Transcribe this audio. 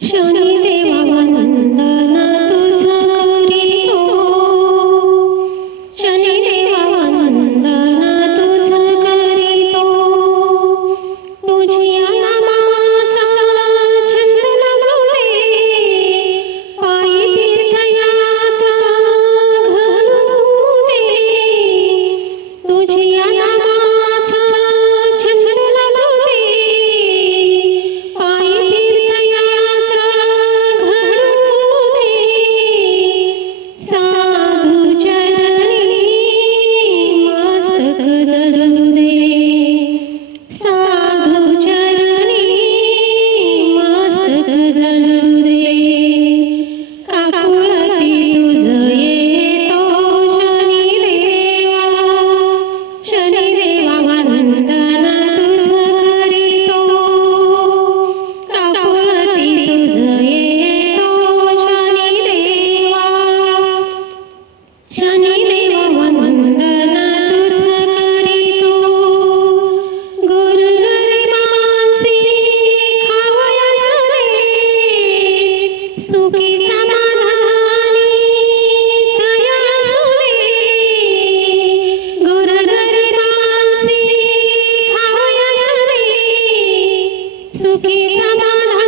शनिदेवा वंदना तुझ करीतो, शनिदेवा वंदना तुझ करीतो. तुझिया नामाचा छंद लागू दे, पायी तीर्थयात्रा घडू दे. तुझिया नामाचा छंद लागू दे, पायी तीर्थयात्रा घडू दे. साधू चरणी मस्तक जडू दे, साधू चरणी मस्तक जडू दे. काकुळती तुझ येतो शनिदेवा, शनिदेवा वंदना तुझ करीतो. काकुळती तुझ येतो शनिदेवा, शनिदेवा वंदना तुझ करीतो. गोरगरिबांसी खावयास दे, सुखी समाधानी दयास दे. गोरगरिबांसी खावयास दे, सुखी समाधानी